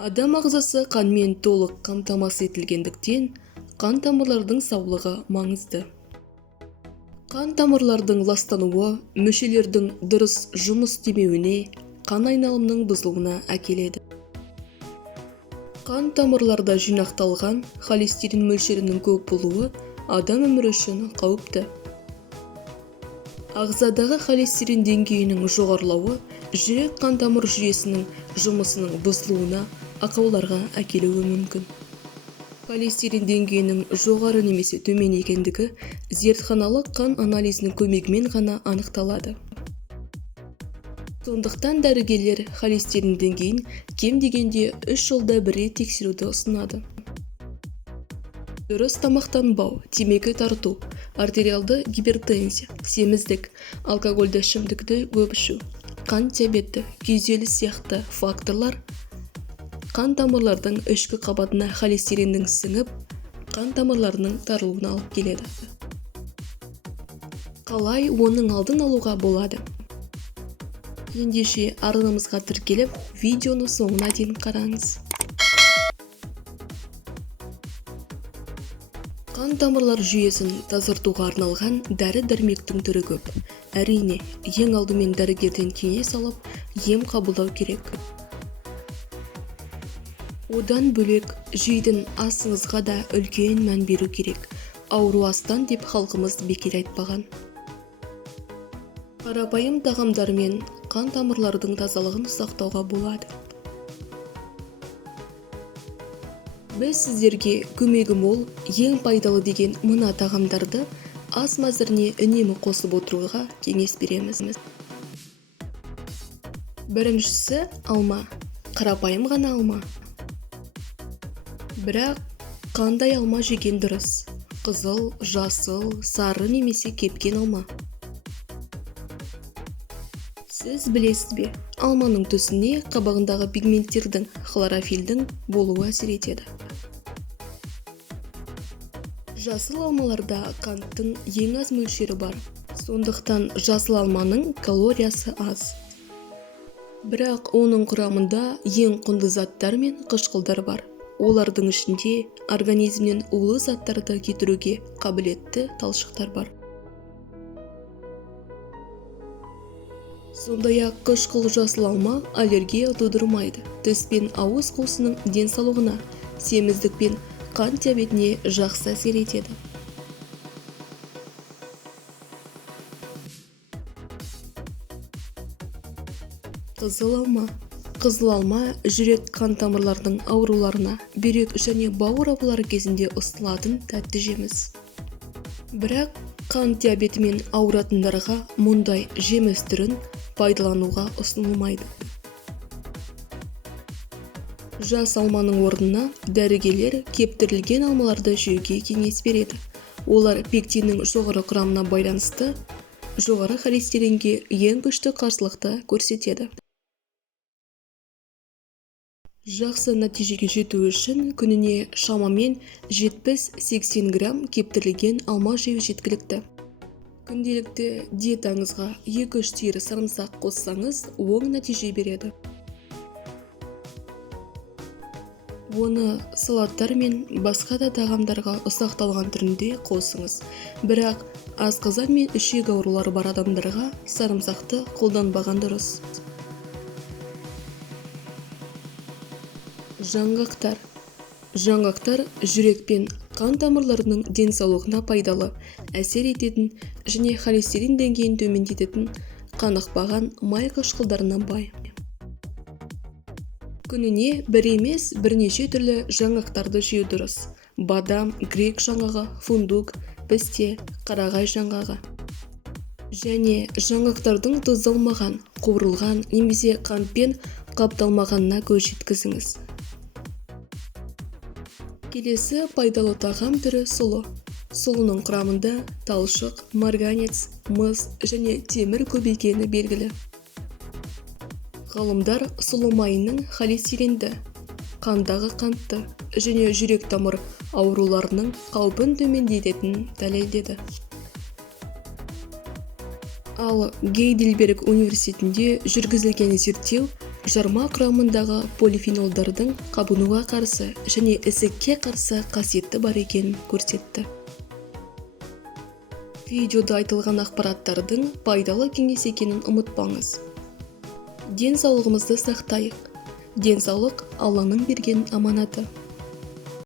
Адам ағзасы қанмен толық қамтамасыз етілгендіктен, қан тамырлардың саулығы маңызды. Қан тамырлардың ластануы мүшелердің дұрыс жұмыс істемеуіне, қан айналымының бұзылуына әкеледі. Қан тамырларда жинақталған холестерин мөлшерінің көп болуы адам өмірі үшін қауіпті. Ағзадағы холестерин деңгейінің жоғарылауы жүрек қан тамыр жүйесінің жұмысының бұзылуына, ақауларға әкелуі мүмкін. Холестерин деңгейінің жоғары немесе төмен екендігі зертханалық қан анализінің көмегімен ғана анықталады. Сондықтан дәрігерлер холестерин деңгейін кем дегенде 3 жылда бір рет тексеруді ұсынады. Дұрыс тамақтанбау, темекі тарту, артериалды гипертензия, семіздік, алкогольді ішімдікті көп ішу, қан диабеті, күйзеліс сияқты факторлар қан тамырлардың ішкі қабатына холестериннің сіңіп, қан тамырларының тарылуына алып келеді. Қалай оның алдын алуға болады? Ендеше арнамызға тіркеліп, видеоны соңына дейін қараңыз. Қан тамырлар жүйесін тазартуға арналған дәрі-дәрмектің түрі көп. Әрине, ең алдымен дәрігерден кеңес алып, ем қабылдау керек. Одан бөлек, жейтін асыңызға да үлкен мән беру керек. Ауру астан деп халқымыз бекер айтпаған. Қарапайым тағамдармен қан тамырлардың тазалығын сақтауға болады. Біз сіздерге көмегі мол, ең пайдалы деген мына тағамдарды ас мәзіріне үнемі қосып отыруға кеңес береміз. Біріншісі алма. Қарапайым ғана алма. Бірақ қандай алма жеген дұрыс? Қызыл, жасыл, сары немесе кепкен алма? Сіз білесіз бе, алманың түсіне қабағындағы пигменттердің, хлорофилдің болуы әсер етеді. Жасыл алмаларда қанттың ең аз мөлшері бар, сондықтан жасыл алманың калориясы аз. Бірақ оның құрамында ең құнды заттар мен қышқылдар бар. Олардың ішінде организмнен улы заттарды кетіруге қабілетті талшықтар бар. Сондай-ақ қышқыл жасыл алма аллергия тудырмайды. Тіс пен ауыз қуысының денсаулығына, семіздік пен қан диабетіне жақсы әсер етеді. Қызыл алма. Қызыл алма жүрек қан тамырларының ауруларына, бүйрек және бауыр аурулары кезінде ұсынылатын тәтті жеміс. Бірақ қан диабетімен ауыратындарға мұндай жеміс түрін пайдалануға ұсынылмайды. Жас алманың орнына дәрігерлер кептірілген алмаларды жеуге кеңес береді. Олар пектиннің жоғары құрамына байланысты жоғары холестеринге ең күшті қарсылықты көрсетеді. Жақсы нәтижеге жету үшін күніне шамамен 70-80 грамм кептірілген алма жеу жеткілікті. Күнделікті диетаңызға 2-3 түйір сарымсақ қоссаңыз, оң нәтиже береді. Оны салаттар мен басқа да тағамдарға ұсақталған түрінде қосыңыз. Бірақ асқазан мен ішек аурулары бар адамдарға сарымсақты қолданбаған дұрыс. Жаңғақтар. Жаңғақтар жүрек пен қан тамырларының денсаулығына пайдалы, әсер ететін және холестерин деңгейін төмендететін қанықпаған май қышқылдарына бай. Күніне бір емес бірнеше түрлі жаңғақтарды жеу дұрыс. Бадам, грек жаңғағы, фундук, пісте, қарағай жаңғағы. Және жаңғақтардың тұздалмаған, қуырылған немесе қантпен қапталмағанына көз жеткізіңіз. Келесі пайдалы тағам түрі сұлы. Сұлының құрамында талшық, марганец, мыс және темір көп екені белгілі. Ғалымдар сұлы майының холестеринді, қандағы қантты және жүрек тамыр ауруларының қаупін төмендететінін дәлелдеді. Ал Гейдельберг университетінде жүргізілген зерттеу жарма құрамындағы полифенолдардың қабынуға қарсы және ісікке қарсы қасиеті бар екенін көрсетті. Видеода айтылған ақпараттардың пайдалы кеңес екенін ұмытпаңыз. Денсаулығымызды сақтайық. Денсаулық Алланың берген аманаты.